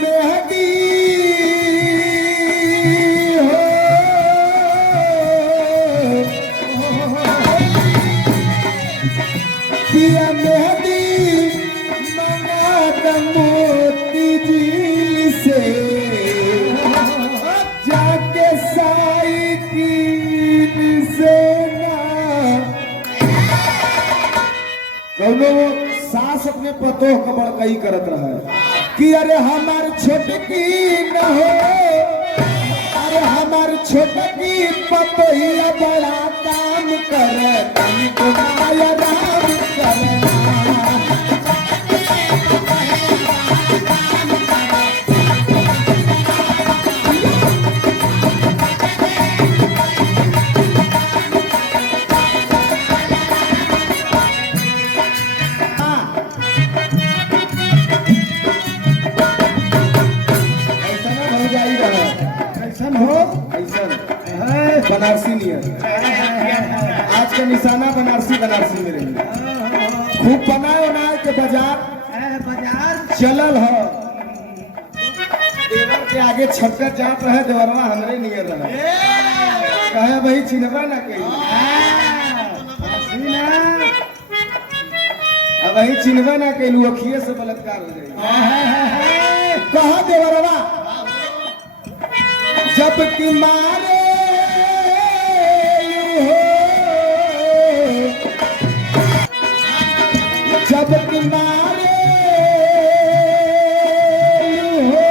मेहदी हो पिया मेहदी मंगा मोती जी से जाके साइकिल से ना कौनो सास अपने पतोह का बड़काई करत रहा कि अरे हमार छोटकी न हो, अरे हमार छोटकी पतोहिया बड़ा काम करे तनी को माया राम करना बनारसी नियर आज का निशाना बनारसी बनारसी में रही खूब बनाए बनाए के बाजार चलल है देवर के आगे छक्कर जात रहे देवरवा हमरे नियर रहे कहे भाई चिन्हवा ना कहीं अब वही चिन्हवा ना कहीं अखिए से बलात्कार हो जाए कहा देवरवा जब की मारे जब किनारे हो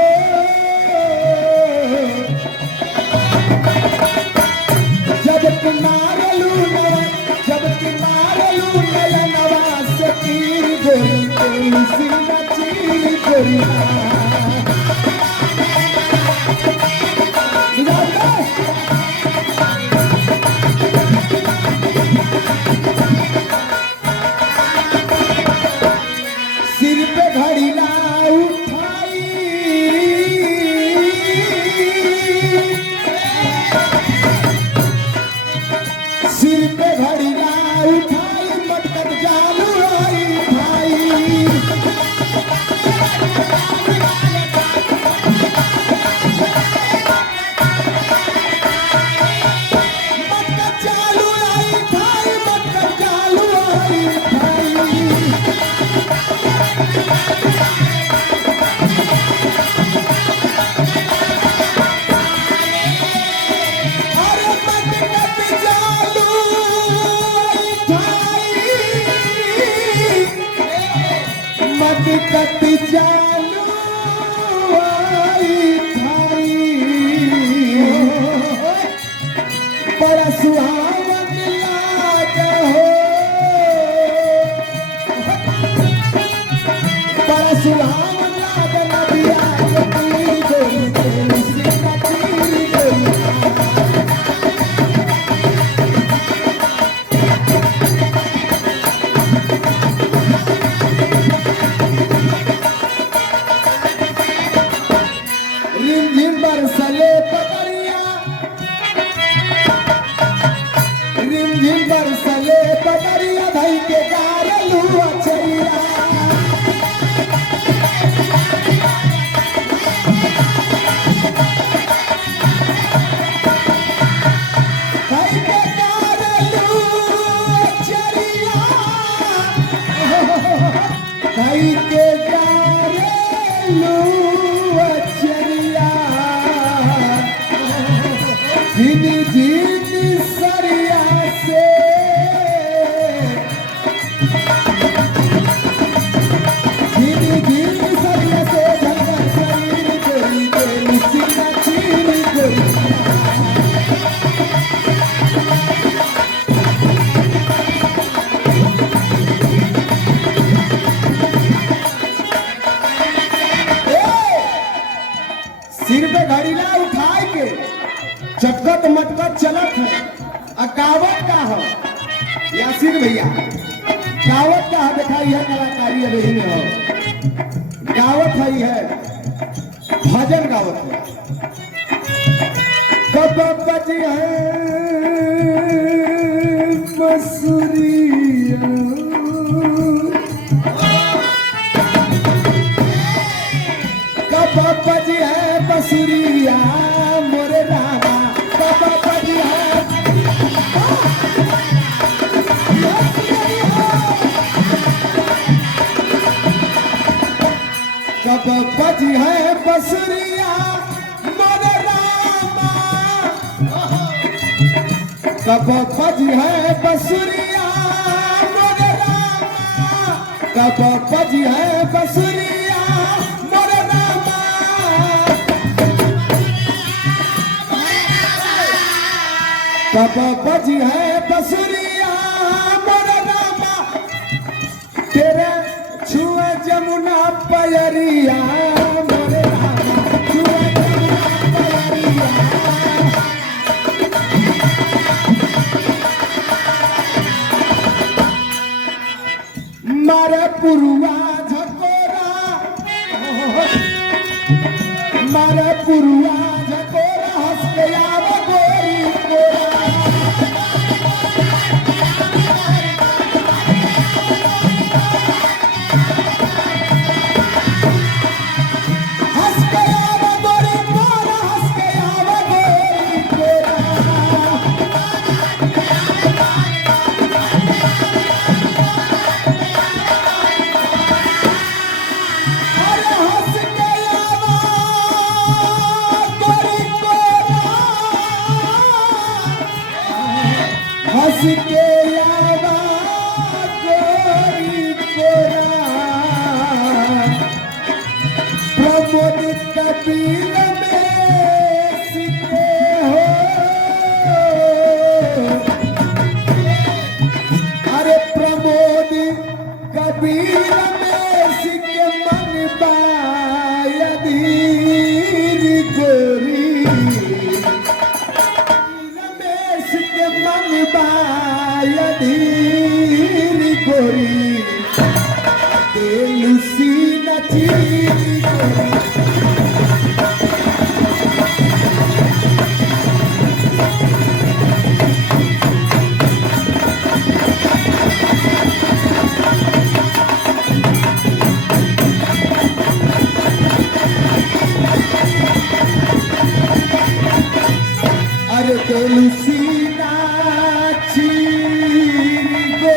जब किनारे लूना जब किनारे लूना नवाज की गोरी सीना चीरी गोरी कति चालू आई थाई बड़ा सुहावन लाग हो बड़ा सुहावन लाग नदिया के गोरी सीना चीरी गोरी बरसले पगड़िया रिमझिम बरसले पगड़िया भाई के गारलू अचरिया भाई के गारलू अचरिया भाई के गारलू झिनी झिनी सरिया से झिनी झिनी सरिया से झलक शरीर गोरी गोरी सीना चीरी गोरी सिर पे घड़ीला उठाए के चटकत मटकत चलत है अकावत का है यासिर भैया गावत का है दिखाई है कलाकारी अब यही में हो गावत है भजन गावत है कब बजी है मसूरिया कब बसुरिया मोरे रामा कब बजी है कब बजी है बसुरिया मोरे रामा कब बजी है बसुरिया मोरे रामा कब बजी है बसुरिया मोरे रामा कब बजी है बसुरिया मोरे रामा तेरे छुए जमुना पयरिया मोरे रामा छुए जमुना पयरिया मारे पुरुआ झकोरा मारे पुरुआ झकोरा हंस के आव गोरी कोरा हंस के आव गोरी कोरा हंस के आव गोरी कोरा अरे हंस के आवा गोरी कोरा हंस के आवा गोरी कोरा प्रमोद कबीर में सीखे हो अरे प्रमोद कबीर में सिके मन बायदीर गोरी में सिके मन बायदीर गोरी लुसी नची गोरी अरे तुलसी नाची गो